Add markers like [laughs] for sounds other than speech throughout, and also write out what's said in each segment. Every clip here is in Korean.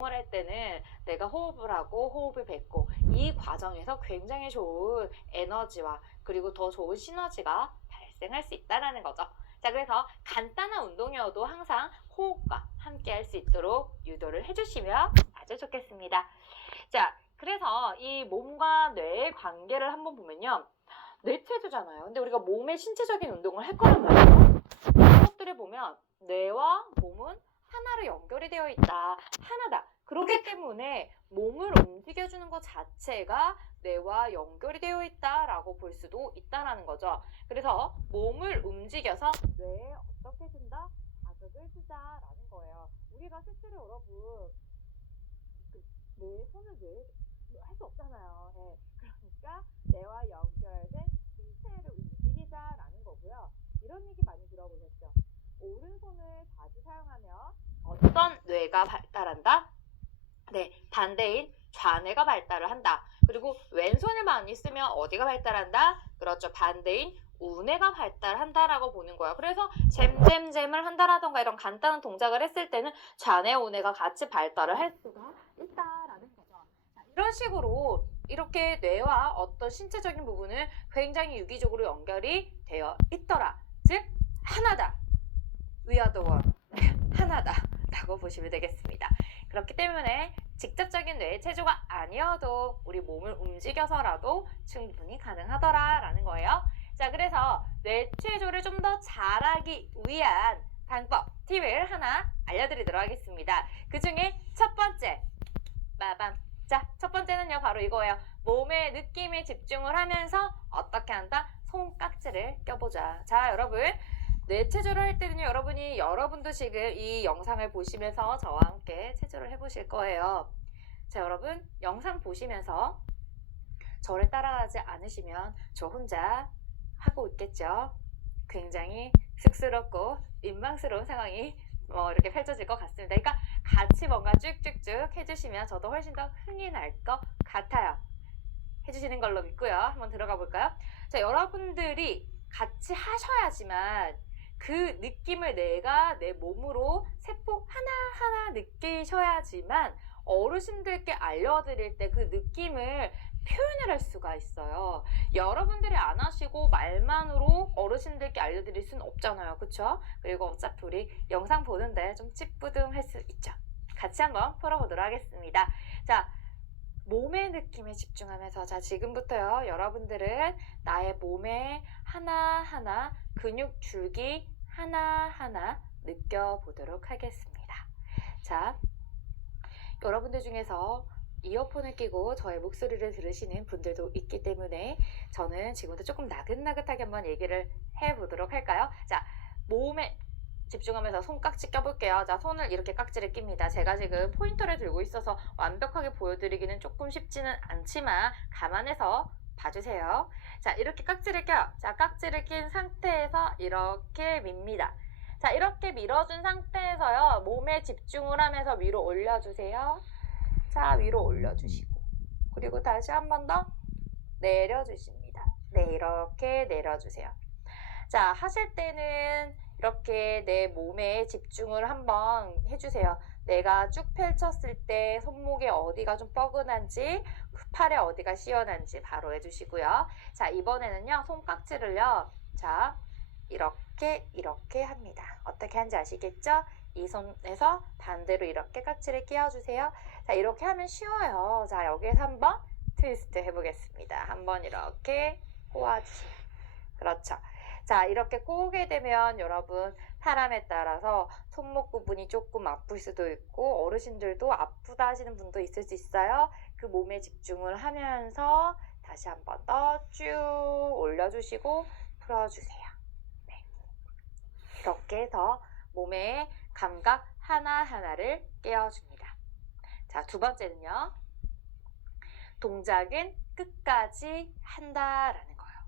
을할 때는 내가 호흡을 하고 호흡을 뱉고 이 과정에서 굉장히 좋은 에너지와 그리고 더 좋은 시너지가 발생할 수 있다라는 거죠. 자, 그래서 간단한 운동이어도 항상 호흡과 함께 할 수 있도록 유도를 해주시면 아주 좋겠습니다. 자, 그래서 이 몸과 뇌의 관계를 한번 보면요. 뇌체조잖아요. 근데 우리가 몸의 신체적인 운동을 할 거란 말이에요. 이런 것들을 보면 뇌와 몸은 하나로 연결이 되어 있다. 하나다. 그렇기 때문에 몸을 움직여주는 것 자체가 뇌와 연결이 되어 있다라고 볼 수도 있다라는 거죠. 그래서 몸을 움직여서 뇌에 어떻게 준다? 자극을 주자라는 거예요. 우리가 실제로 여러분 그, 내 손을 뇌 할 수 없잖아요. 예. 그러니까 뇌와 연결된 신체를 움직이자라는 거고요. 이런 얘기 많이 들어보셨죠? 오른손을 자주 사용하면 어떤 뇌가 발달한다? 네, 반대인 좌뇌가 발달을 한다. 그리고 왼손을 많이 쓰면 어디가 발달한다? 그렇죠. 반대인 우뇌가 발달한다라고 보는 거예요. 그래서 잼잼잼을 한다라던가 이런 간단한 동작을 했을 때는 좌뇌 우뇌가 같이 발달을 할 수가 있다라는 거죠. 자, 이런 식으로 이렇게 뇌와 어떤 신체적인 부분은 굉장히 유기적으로 연결이 되어 있더라. 즉 하나다. One. 하나다. 라고 보시면 되겠습니다. 그렇기 때문에 직접적인 뇌 체조가 아니어도 우리 몸을 움직여서라도 충분히 가능하더라 라는 거예요. 자, 그래서 뇌 체조를 좀 더 잘하기 위한 방법, 팁을 하나 알려드리도록 하겠습니다. 그 중에 첫 번째, 빠밤. 자, 첫 번째는요, 바로 이거예요. 몸의 느낌에 집중을 하면서 어떻게 한다? 손깍지를 껴보자. 자, 여러분. 뇌 체조를 할 때는요, 여러분이, 여러분도 지금 이 영상을 보시면서 저와 함께 체조를 해보실 거예요. 자, 여러분, 영상 보시면서 저를 따라하지 않으시면 저 혼자 하고 있겠죠? 굉장히 쑥스럽고 민망스러운 상황이 뭐 이렇게 펼쳐질 것 같습니다. 그러니까 같이 뭔가 쭉쭉쭉 해주시면 저도 훨씬 더 흥이 날 것 같아요. 해주시는 걸로 믿고요. 한번 들어가 볼까요? 자, 여러분들이 같이 하셔야지만 그 느낌을 내가 내 몸으로 세포 하나하나 느끼셔야지만 어르신들께 알려드릴 때 그 느낌을 표현을 할 수가 있어요. 여러분들이 안 하시고 말만으로 어르신들께 알려드릴 수는 없잖아요. 그쵸? 그리고 어차피 우리 영상 보는데 좀 찌뿌둥 할 수 있죠. 같이 한번 풀어보도록 하겠습니다. 자, 몸의 느낌에 집중하면서 자, 지금부터요. 여러분들은 나의 몸에 하나하나 근육 줄기 하나하나 느껴보도록 하겠습니다. 자, 여러분들 중에서 이어폰을 끼고 저의 목소리를 들으시는 분들도 있기 때문에 저는 지금부터 조금 나긋나긋하게 한번 얘기를 해보도록 할까요? 자, 몸에 집중하면서 손깍지 껴볼게요. 자, 손을 이렇게 깍지를 낍니다. 제가 지금 포인터를 들고 있어서 완벽하게 보여드리기는 조금 쉽지는 않지만 감안해서 봐주세요. 자, 이렇게 깍지를 껴요. 자, 깍지를 낀 상태에서 이렇게 밉니다. 자, 이렇게 밀어준 상태에서요, 몸에 집중을 하면서 위로 올려주세요. 자, 위로 올려주시고. 그리고 다시 한 번 더 내려주십니다. 네, 이렇게 내려주세요. 자, 하실 때는 이렇게 내 몸에 집중을 한번 해주세요. 내가 쭉 펼쳤을 때 손목에 어디가 좀 뻐근한지, 팔에 어디가 시원한지 바로 해주시고요. 자, 이번에는요, 손깍지를요, 자, 이렇게, 이렇게 합니다. 어떻게 하는지 아시겠죠? 이 손에서 반대로 이렇게 깍지를 끼워주세요. 자, 이렇게 하면 쉬워요. 자, 여기에서 한번 트위스트 해보겠습니다. 한번 이렇게 꼬아주세요. 그렇죠. 자, 이렇게 꼬게 되면 여러분 사람에 따라서 손목 부분이 조금 아플 수도 있고 어르신들도 아프다 하시는 분도 있을 수 있어요. 그 몸에 집중을 하면서 다시 한 번 더 쭉 올려주시고 풀어주세요. 네. 이렇게 해서 몸의 감각 하나하나를 깨워줍니다. 자, 두 번째는요. 동작은 끝까지 한다라는 거예요.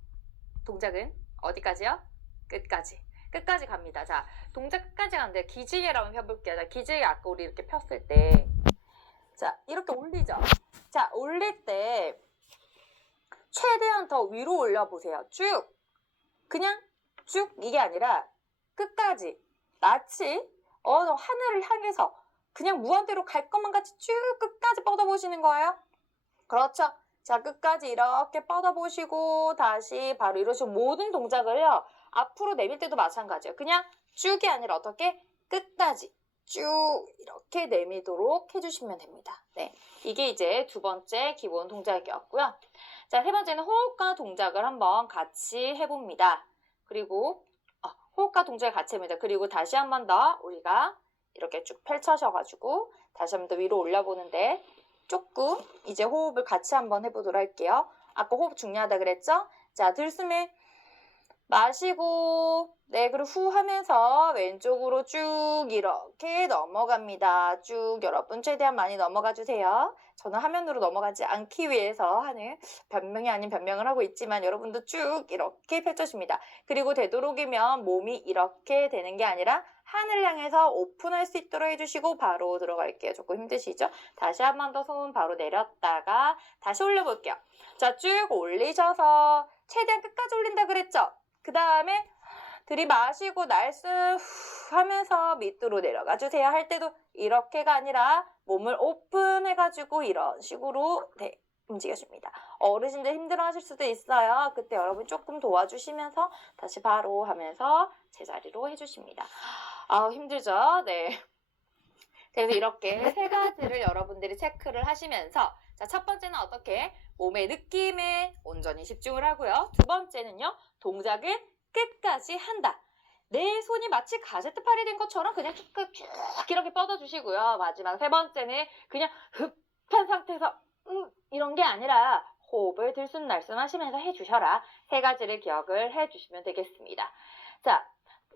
동작은 어디까지요? 끝까지. 끝까지 갑니다. 자, 동작 끝까지 가는데 기지개를 한번 펴볼게요. 자, 기지개 아까 우리 이렇게 폈을 때. 자, 이렇게 올리죠. 자, 올릴 때 최대한 더 위로 올려보세요. 쭉. 그냥 쭉 이게 아니라 끝까지. 마치 어, 하늘을 향해서 그냥 무한대로 갈 것만 같이 쭉 끝까지 뻗어보시는 거예요. 그렇죠. 자, 끝까지 이렇게 뻗어보시고 다시 바로 이러시고 모든 동작을요. 앞으로 내밀 때도 마찬가지예요. 그냥 쭉이 아니라 어떻게 끝까지 쭉 이렇게 내밀도록 해주시면 됩니다. 네, 이게 이제 두 번째 기본 동작이었고요. 자, 세 번째는 호흡과 동작을 한번 같이 해봅니다. 그리고 어, 호흡과 동작을 같이 해봅니다. 그리고 다시 한 번 더 우리가 이렇게 쭉 펼쳐셔가지고 다시 한 번 더 위로 올려보는데 조금 이제 호흡을 같이 한번 해보도록 할게요. 아까 호흡 중요하다 그랬죠? 자, 들숨에 마시고 네, 그리고 후 하면서 왼쪽으로 쭉 이렇게 넘어갑니다. 쭉 여러분 최대한 많이 넘어가 주세요. 저는 화면으로 넘어가지 않기 위해서 하는 변명이 아닌 변명을 하고 있지만 여러분도 쭉 이렇게 펼쳐줍니다. 그리고 되도록이면 몸이 이렇게 되는 게 아니라 하늘 향해서 오픈할 수 있도록 해주시고 바로 들어갈게요. 조금 힘드시죠? 다시 한 번 더 손 바로 내렸다가 다시 올려볼게요. 자, 쭉 올리셔서 최대한 끝까지 올린다 그랬죠? 그 다음에 들이마시고 날숨 후 하면서 밑으로 내려가 주세요. 할 때도 이렇게가 아니라 몸을 오픈해가지고 이런 식으로 네, 움직여줍니다. 어르신들 힘들어 하실 수도 있어요. 그때 여러분 조금 도와주시면서 다시 바로 하면서 제자리로 해주십니다. 아우, 힘들죠? 네. 그래서 이렇게 세 가지를 여러분들이 체크를 하시면서 자, 첫 번째는 어떻게 몸의 느낌에 온전히 집중을 하고요. 두 번째는요, 동작을 끝까지 한다. 내 손이 마치 가제트 팔이 된 것처럼 그냥 쭉, 쭉 이렇게 뻗어주시고요. 마지막 세 번째는 그냥 흡한 상태에서 음, 이런 게 아니라 호흡을 들숨날숨 하시면서 해주셔라. 세 가지를 기억을 해주시면 되겠습니다. 자,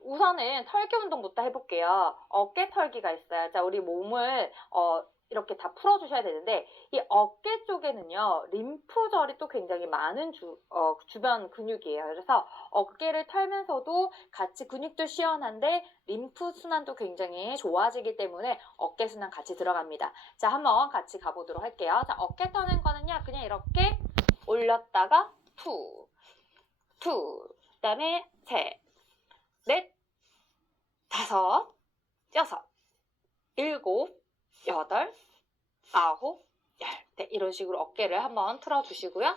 우선은 털기 운동부터 해볼게요. 어깨 털기가 있어요. 자, 우리 몸을 어, 이렇게 다 풀어주셔야 되는데 이 어깨 쪽에는요 림프절이 또 굉장히 많은 주, 어, 주변 근육이에요. 그래서 어깨를 털면서도 같이 근육도 시원한데 림프 순환도 굉장히 좋아지기 때문에 어깨 순환 같이 들어갑니다. 자 한번 같이 가보도록 할게요. 자 어깨 터는 거는요 그냥 이렇게 올렸다가 투, 투, 그다음에 셋, 넷, 다섯, 여섯, 일곱, 여덟, 아홉, 열. 네, 이런 식으로 어깨를 한번 틀어주시고요.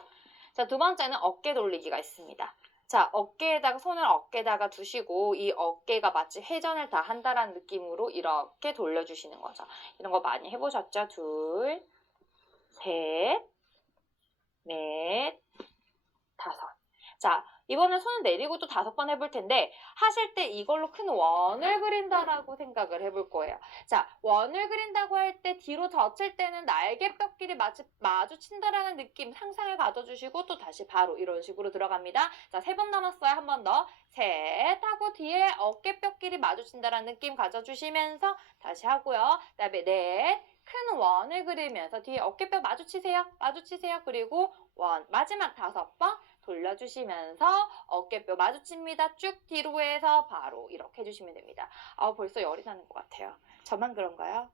자, 두 번째는 어깨 돌리기가 있습니다. 자, 어깨에다가, 손을 어깨에다가 두시고, 이 어깨가 마치 회전을 다 한다라는 느낌으로 이렇게 돌려주시는 거죠. 이런 거 많이 해보셨죠? 둘, 셋, 넷, 다섯. 자, 이번엔 손을 내리고 또 다섯 번 해볼 텐데, 하실 때 이걸로 큰 원을 그린다라고 생각을 해볼 거예요. 자, 원을 그린다고 할 때 뒤로 젖힐 때는 날개뼈끼리 마치 마주친다라는 느낌 상상을 가져주시고 또 다시 바로 이런 식으로 들어갑니다. 자, 세 번 남았어요. 한 번 더. 셋 하고 뒤에 어깨뼈끼리 마주친다라는 느낌 가져주시면서 다시 하고요. 그 다음에 넷. 큰 원을 그리면서 뒤에 어깨뼈 마주치세요. 마주치세요. 그리고 원. 마지막 다섯 번 돌려주시면서 어깨뼈 마주칩니다. 쭉 뒤로 해서 바로 이렇게 해주시면 됩니다. 아 벌써 열이 나는 것 같아요. 저만 그런가요?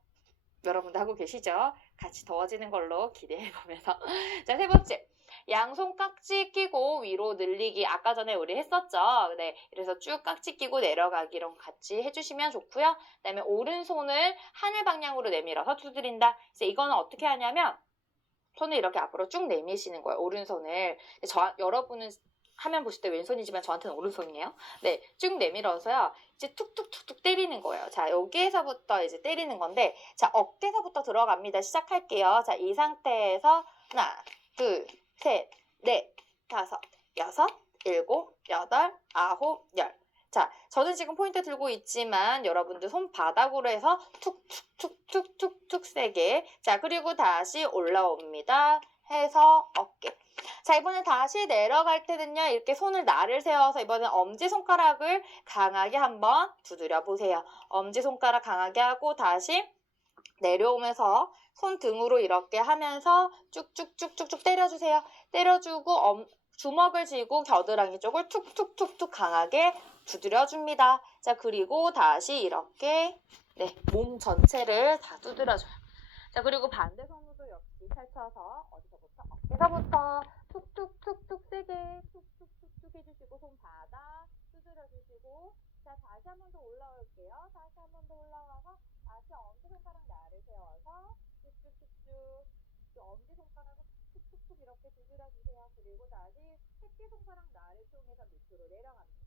여러분도 하고 계시죠? 같이 더워지는 걸로 기대해보면서. [laughs] 자, 세 번째. 양손 깍지 끼고 위로 늘리기. 아까 전에 우리 했었죠? 네. 그래서 쭉 깍지 끼고 내려가기 이런 거 같이 해주시면 좋고요. 그 다음에 오른손을 하늘 방향으로 내밀어서 두드린다. 그래서 이거는 어떻게 하냐면 손을 이렇게 앞으로 쭉 내미시는 거예요. 오른손을. 저, 여러분은 화면 보실 때 왼손이지만 저한테는 오른손이에요. 네, 쭉 내밀어서요. 이제 툭툭툭툭 때리는 거예요. 자, 여기에서부터 이제 때리는 건데, 자, 어깨서부터 들어갑니다. 시작할게요. 자, 이 상태에서 하나, 둘, 셋, 넷, 다섯, 여섯, 일곱, 여덟, 아홉, 열. 자, 저는 지금 포인트 들고 있지만 여러분들 손바닥으로 해서 툭툭툭툭툭툭 세게. 자, 그리고 다시 올라옵니다. 해서 어깨. 자, 이번에 다시 내려갈 때는요, 이렇게 손을 나를 세워서 이번엔 엄지손가락을 강하게 한번 두드려 보세요. 엄지손가락 강하게 하고 다시 내려오면서 손 등으로 이렇게 하면서 쭉쭉쭉쭉쭉 때려주세요. 때려주고 엄, 주먹을 쥐고 겨드랑이 쪽을 툭툭툭툭 강하게 두드려줍니다. 자, 그리고 다시 이렇게 네, 몸 전체를 다 두드려줘요. 자, 그리고 반대 손으로 역시 펼쳐서 어디서부터? 어깨서부터 툭툭툭툭 세게 툭툭툭툭 해주시고 손 바닥 두드려주시고 자, 다시 한 번 더 올라올게요. 다시 한 번 더 올라와서 다시 엄지손가락 나를 세워서 쭉쭉쭉쭉 또 엄지손가락을 툭툭툭 이렇게 두드려 주세요. 그리고 다시 새끼손가락 나를 통해서 밑으로 내려갑니다.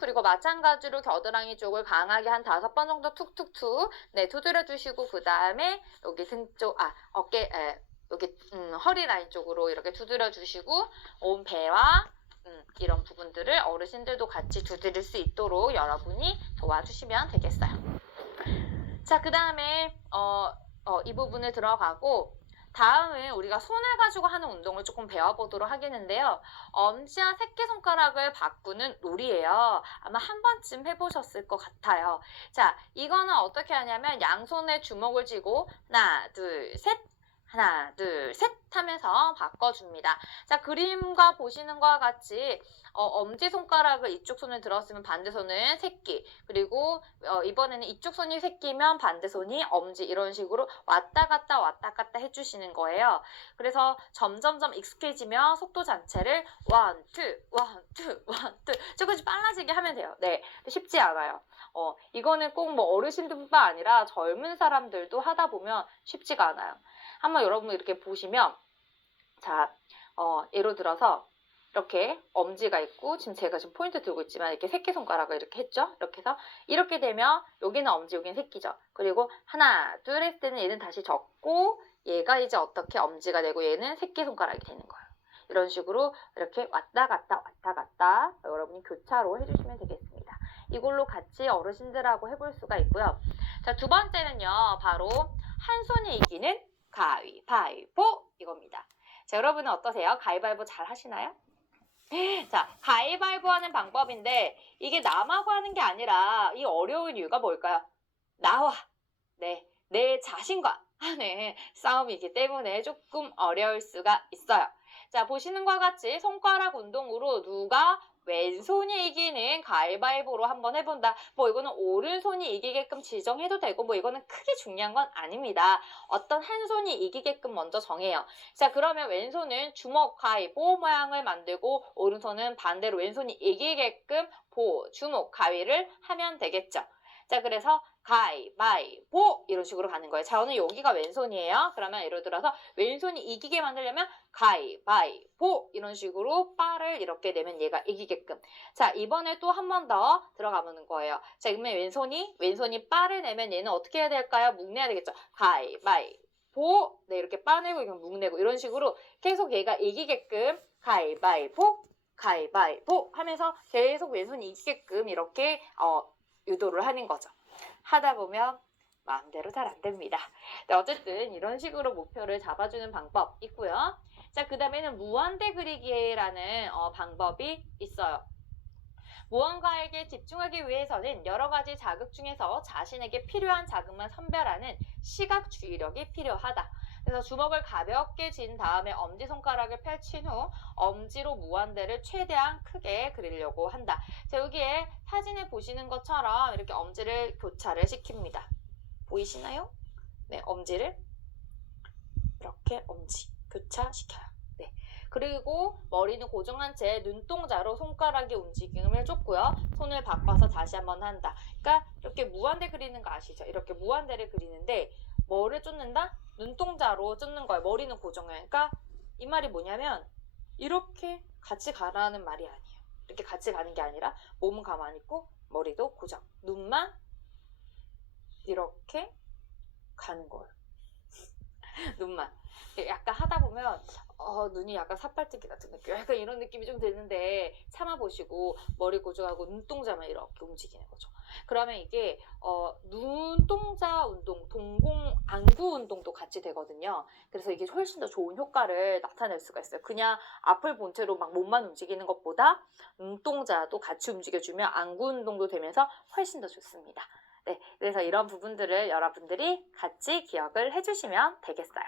그리고 마찬가지로 겨드랑이 쪽을 강하게 한 다섯 번 정도 툭툭툭 네 두드려 주시고 그 다음에 여기 등 쪽 아 어깨 에, 여기 음, 허리 라인 쪽으로 이렇게 두드려 주시고 온 배와 음, 이런 부분들을 어르신들도 같이 두드릴 수 있도록 여러분이 도와주시면 되겠어요. 자, 그 다음에 어, 어, 이 부분을 들어가고 다음은 우리가 손을 가지고 하는 운동을 조금 배워보도록 하겠는데요. 엄지와 새끼손가락을 바꾸는 롤이에요. 아마 한 번쯤 해보셨을 것 같아요. 자, 이거는 어떻게 하냐면 양손에 주먹을 쥐고 하나, 둘, 셋, 하나, 둘, 셋 하면서 바꿔줍니다. 자, 그림과 보시는 것과 같이 어, 엄지손가락을 이쪽 손을 들었으면 반대손은 새끼 그리고 어, 이번에는 이쪽 손이 새끼면 반대손이 엄지 이런 식으로 왔다 갔다 왔다 갔다 해주시는 거예요. 그래서 점점점 익숙해지며 속도 자체를 원, 투, 원, 투, 원, 투 조금씩 빨라지게 하면 돼요. 네, 쉽지 않아요. 어, 이거는 꼭 뭐 어르신들뿐만 아니라 젊은 사람들도 하다 보면 쉽지가 않아요. 한번 여러분 이렇게 보시면 자, 어, 예를 들어서 이렇게 엄지가 있고 지금 제가 지금 포인트 들고 있지만 이렇게 새끼 손가락을 이렇게 했죠. 이렇게 해서 이렇게 되면 여기는 엄지, 여기는 새끼죠. 그리고 하나, 둘 했을 때는 얘는 다시 접고 얘가 이제 어떻게 엄지가 되고 얘는 새끼 손가락이 되는 거예요. 이런 식으로 이렇게 왔다 갔다 왔다 갔다 여러분이 교차로 해주시면 되겠습니다. 이걸로 같이 어르신들하고 해볼 수가 있고요. 자, 두 번째는요. 바로 한 손이 이기는 가위바위보 이겁니다. 자, 여러분은 어떠세요? 가위바위보 잘 하시나요? [laughs] 자, 가위바위보 하는 방법인데 이게 남하고 하는 게 아니라 이 어려운 이유가 뭘까요? 나와 네, 내 자신과 하는 싸움이기 때문에 조금 어려울 수가 있어요. 자, 보시는 것과 같이 손가락 운동으로 누가 왼손이 이기는 가위바위보로 한번 해본다. 뭐 이거는 오른손이 이기게끔 지정해도 되고 뭐 이거는 크게 중요한 건 아닙니다. 어떤 한 손이 이기게끔 먼저 정해요. 자 그러면 왼손은 주먹 가위보 모양을 만들고 오른손은 반대로 왼손이 이기게끔 보, 주먹, 가위를 하면 되겠죠. 자 그래서 가위바위보 이런 식으로 가는 거예요. 자 오늘 여기가 왼손이에요. 그러면 예를 들어서 왼손이 이기게 만들려면 가위바위보 이런 식으로 바를 이렇게 내면 얘가 이기게끔. 자 이번에 또 한 번 더 들어가 보는 거예요. 자 그러면 왼손이 왼손이 바를 내면 얘는 어떻게 해야 될까요? 묵내야 되겠죠. 가위바위보 네 이렇게 빠내고 이건 묵내고 이런 식으로 계속 얘가 이기게끔 가위바위보 가위바위보 하면서 계속 왼손이 이기게끔 이렇게 어, 유도를 하는 거죠. 하다 보면 마음대로 잘 안 됩니다. 네, 어쨌든 이런 식으로 목표를 잡아주는 방법 있고요. 자, 그 다음에는 무한대 그리기라는 어, 방법이 있어요. 무언가에게 집중하기 위해서는 여러 가지 자극 중에서 자신에게 필요한 자극만 선별하는 시각 주의력이 필요하다. 그래서 주먹을 가볍게 쥔 다음에 엄지손가락을 펼친 후 엄지로 무한대를 최대한 크게 그리려고 한다. 자, 여기에 사진에 보시는 것처럼 이렇게 엄지를 교차를 시킵니다. 보이시나요? 네, 엄지를 이렇게 엄지 교차시켜요. 네. 그리고 머리는 고정한 채 눈동자로 손가락의 움직임을 줬고요. 손을 바꿔서 다시 한번 한다. 그러니까 이렇게 무한대 그리는 거 아시죠? 이렇게 무한대를 그리는데 뭐를 쫓는다? 눈동자로 쫓는 거예요. 머리는 고정해. 그러니까 이 말이 뭐냐면 이렇게 같이 가라는 말이 아니에요. 이렇게 같이 가는 게 아니라 몸은 가만히 있고 머리도 고정. 눈만 이렇게 가는 거예요. [laughs] 눈만. 약간 하다 보면 어, 눈이 약간 삿발뜨기 같은 느낌. 약간 이런 느낌이 좀 드는데 참아보시고 머리 고정하고 눈동자만 이렇게 움직이는 거죠. 그러면 이게 어, 눈동자 운동, 동공 안구 운동도 같이 되거든요. 그래서 이게 훨씬 더 좋은 효과를 나타낼 수가 있어요. 그냥 앞을 본체로 막 몸만 움직이는 것보다 눈동자도 같이 움직여주면 안구 운동도 되면서 훨씬 더 좋습니다. 네, 그래서 이런 부분들을 여러분들이 같이 기억을 해주시면 되겠어요.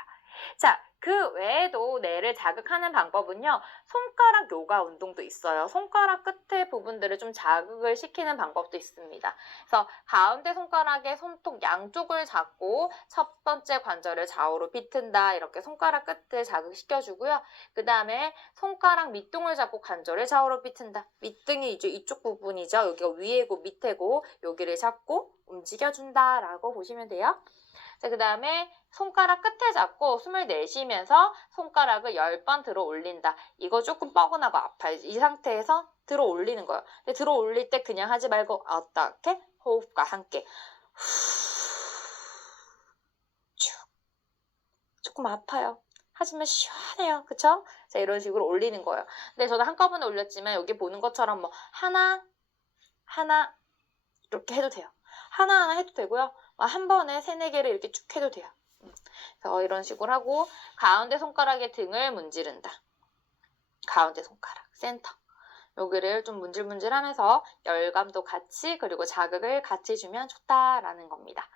자, 그 외에도 뇌를 자극하는 방법은요, 손가락 요가 운동도 있어요. 손가락 끝에 부분들을 좀 자극을 시키는 방법도 있습니다. 그래서 가운데 손가락에 손톱 양쪽을 잡고 첫 번째 관절을 좌우로 비튼다. 이렇게 손가락 끝을 자극시켜주고요. 그 다음에 손가락 밑둥을 잡고 관절을 좌우로 비튼다. 밑둥이 이제 이쪽 부분이죠. 여기가 위에고 밑에고 여기를 잡고 움직여준다라고 보시면 돼요. 자, 그 다음에 손가락 끝에 잡고 숨을 내쉬면서 손가락을 10번 들어 올린다. 이거 조금 뻐근하고 아파요. 이 상태에서 들어 올리는 거예요. 근데 들어 올릴 때 그냥 하지 말고 어떻게? 호흡과 함께. 쭉. 조금 아파요. 하지만 시원해요. 그쵸? 자, 이런 식으로 올리는 거예요. 근데 저도 한꺼번에 올렸지만 여기 보는 것처럼 뭐 하나, 하나, 이렇게 해도 돼요. 하나하나 해도 되고요. 아, 한 번에 세네 개를 이렇게 쭉 해도 돼요. 음. 그래서 이런 식으로 하고 가운데 손가락에 등을 문지른다. 가운데 손가락, 센터. 여기를 좀 문질문질 하면서 열감도 같이 그리고 자극을 같이 주면 좋다라는 겁니다.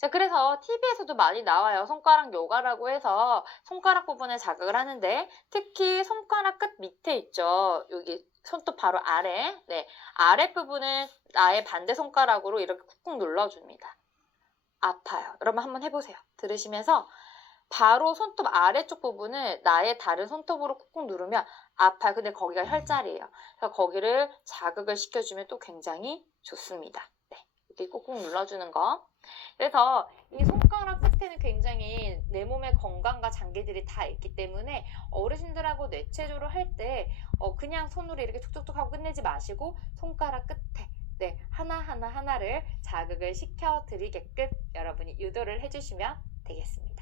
자, 그래서 TV에서도 많이 나와요. 손가락 요가라고 해서 손가락 부분에 자극을 하는데 특히 손가락 끝 밑에 있죠. 여기 손톱 바로 아래. 네. 아랫 부분을 나의 반대 손가락으로 이렇게 꾹꾹 눌러줍니다. 아파요. 여러분 한번 해보세요. 들으시면서 바로 손톱 아래쪽 부분을 나의 다른 손톱으로 꾹꾹 누르면 아파요. 근데 거기가 혈자리예요. 그래서 거기를 자극을 시켜주면 또 굉장히 좋습니다. 네. 이렇게 꾹꾹 눌러주는 거. 그래서 이 손가락 끝에는 굉장히 내 몸의 건강과 장기들이 다 있기 때문에 어르신들하고 뇌체조를 할때 어, 그냥 손으로 이렇게 툭툭툭 하고 끝내지 마시고 손가락 끝에 네, 하나하나 하나를 자극을 시켜드리게끔 여러분이 유도를 해주시면 되겠습니다.